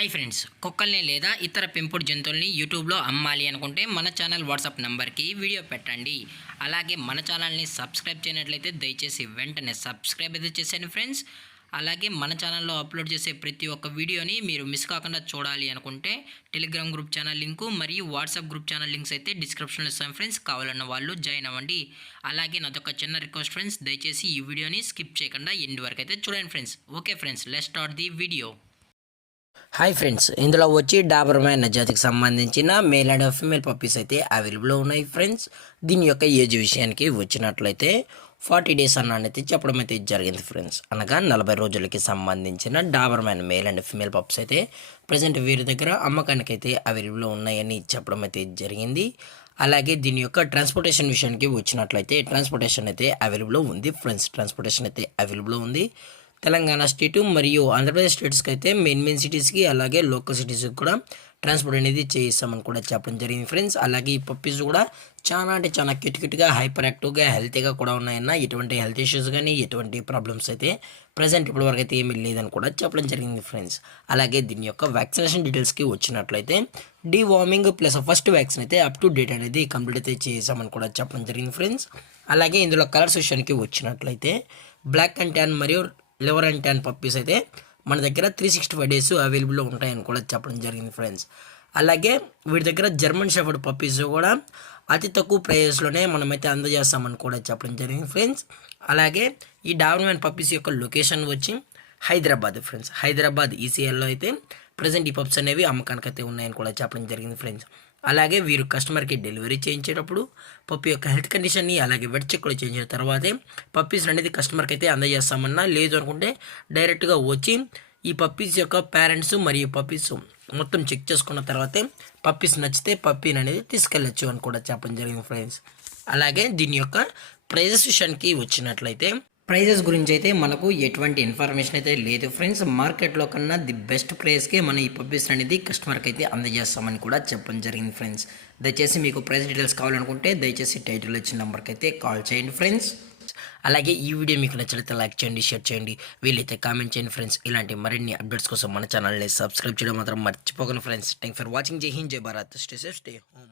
Hi friends, కుక్కల్ని లేదా ఇతర పెంపుడు జంతువుల్ని యూట్యూబ్లో అమ్మాలి అనుకుంటే మన ఛానల్ వాట్సాప్ నెంబర్కి వీడియో పెట్టండి. అలాగే మన ఛానల్ని సబ్స్క్రైబ్ చేయనట్లయితే దయచేసి వెంటనే సబ్స్క్రైబ్ అయితే చేసేయండి ఫ్రెండ్స్. అలాగే మన ఛానల్లో అప్లోడ్ చేసే ప్రతి ఒక్క వీడియోని మీరు మిస్ కాకుండా చూడాలి అనుకుంటే టెలిగ్రామ్ గ్రూప్ ఛానల్ లింకు మరియు వాట్సాప్ గ్రూప్ ఛానల్ లింక్స్ అయితే డిస్క్రిప్షన్లో ఇస్తాను ఫ్రెండ్స్. కావాలన్న వాళ్ళు జాయిన్ అవ్వండి. అలాగే నాదొక చిన్న రిక్వెస్ట్ ఫ్రెండ్స్, దయచేసి ఈ వీడియోని స్కిప్ చేయకుండా ఎండ్ వరకు అయితే చూడండి friends. Okay friends, let's start the video. Hi friends, ఇందులో వచ్చి డాబర్మ్యాన్ జాతికి సంబంధించిన మేల్ అండ్ ఫీమేల్ పప్పీస్ అయితే అవైలబుల్లో ఉన్నాయి ఫ్రెండ్స్. దీని యొక్క ఏజ్ విషయానికి వచ్చినట్లయితే 40 డేస్ అన్నది చెప్పడం అయితే జరిగింది ఫ్రెండ్స్. అనగా 40 రోజులకి సంబంధించిన Doberman male and female pups అయితే ప్రజెంట్ వీరి దగ్గర అమ్మకానికి అయితే అవైలబుల్లో ఉన్నాయని చెప్పడం అయితే జరిగింది. అలాగే దీని యొక్క ట్రాన్స్పోర్టేషన్ విషయానికి వచ్చినట్లయితే ట్రాన్స్పోర్టేషన్ అయితే అవైలబుల్లో ఉంది ఫ్రెండ్స్. ట్రాన్స్పోర్టేషన్ అయితే అవైలబుల్లో ఉంది. తెలంగాణ స్టేటు మరియు ఆంధ్రప్రదేశ్ స్టేట్స్కి అయితే మెయిన్ సిటీస్కి అలాగే లోకల్ సిటీస్కి కూడా ట్రాన్స్పోర్ట్ అనేది చేయిస్తామని కూడా చెప్పడం జరిగింది ఫ్రెండ్స్. అలాగే ఈ పప్పీస్ కూడా చాలా అంటే చాలా క్యూట్గా హైపర్ యాక్టివ్గా హెల్తీగా కూడా ఉన్నాయన్న. ఎటువంటి హెల్త్ ఇష్యూస్ కానీ ఎటువంటి ప్రాబ్లమ్స్ అయితే ప్రజెంట్ ఇప్పటివరకు అయితే ఏమీ లేదని కూడా చెప్పడం జరిగింది ఫ్రెండ్స్. అలాగే దీని యొక్క వ్యాక్సినేషన్ డీటెయిల్స్కి వచ్చినట్లయితే డీవార్మింగ్ ప్లస్ ఫస్ట్ వ్యాక్సిన్ అయితే అప్ టు డేట్ అనేది కంప్లీట్ అయితే చేసామని కూడా చెప్పడం జరిగింది ఫ్రెండ్స్. అలాగే ఇందులో కలర్స్ విషయానికి వచ్చినట్లయితే బ్లాక్ అండ్ ట్యాన్ మరియు లివర్ అండ్ ట్యాన్ పప్పీస్ అయితే మన దగ్గర 365 డేస్ అవైలబుల్లో ఉంటాయని కూడా చెప్పడం జరిగింది ఫ్రెండ్స్. అలాగే వీటి దగ్గర జర్మన్ షెఫర్డ్ పప్పీస్ కూడా అతి తక్కువ ప్రైస్లోనే మనమైతే అందజేస్తామని కూడా చెప్పడం జరిగింది ఫ్రెండ్స్. అలాగే ఈ డాబర్మ్యాన్ పప్పీస్ యొక్క లొకేషన్ వచ్చి హైదరాబాద్ ఫ్రెండ్స్. హైదరాబాద్ ఈసీఎల్లో అయితే ప్రజెంట్ ఈ పప్స్ అనేవి అమ్మకానికి అయితే ఉన్నాయని కూడా చెప్పడం జరిగింది ఫ్రెండ్స్. అలాగే వీరు కస్టమర్కి డెలివరీ చేయించేటప్పుడు పప్పి యొక్క హెల్త్ కండిషన్ని అలాగే వెట్ చెక్ కూడా చేయించిన తర్వాతే పప్పీస్ అనేది కస్టమర్కి అయితే అందజేస్తామన్నా. లేదు అనుకుంటే డైరెక్ట్గా వచ్చి ఈ పప్పీస్ యొక్క పేరెంట్స్ మరియు పప్పీస్ మొత్తం చెక్ చేసుకున్న తర్వాతే పప్పీస్ నచ్చితే పప్పీని అనేది తీసుకెళ్ళచ్చు అని కూడా చెప్పడం జరిగింది ఫ్రెండ్స్. అలాగే దీని యొక్క ప్రైజెస్ విషయానికి వచ్చినట్లయితే ప్రైజెస్ గురించి అయితే మనకు ఎటువంటి ఇన్ఫర్మేషన్ అయితే లేదు ఫ్రెండ్స్. మార్కెట్లో కన్నా ది బెస్ట్ ప్రైస్కే మనం ఈ పప్పీస్ అనేది కస్టమర్కి అయితే అందజేస్తామని కూడా చెప్పడం జరిగింది ఫ్రెండ్స్. దయచేసి మీకు ప్రైస్ డీటెయిల్స్ కావాలనుకుంటే దయచేసి టైటిల్ వచ్చిన నెంబర్కి అయితే కాల్ చేయండి ఫ్రెండ్స్. అలాగే ఈ వీడియో మీకు నచ్చితే లైక్ చేయండి, షేర్ చేయండి, వీలైతే కామెంట్ చేయండి ఫ్రెండ్స్. ఇలాంటి మరిన్ని అప్డేట్స్ కోసం మన ఛానల్ని సబ్స్క్రైబ్ చేయడం మాత్రం మర్చిపోకండి ఫ్రెండ్స్. Thank for watching. జై హింద్, జై Bharat. Stay safe, stay home.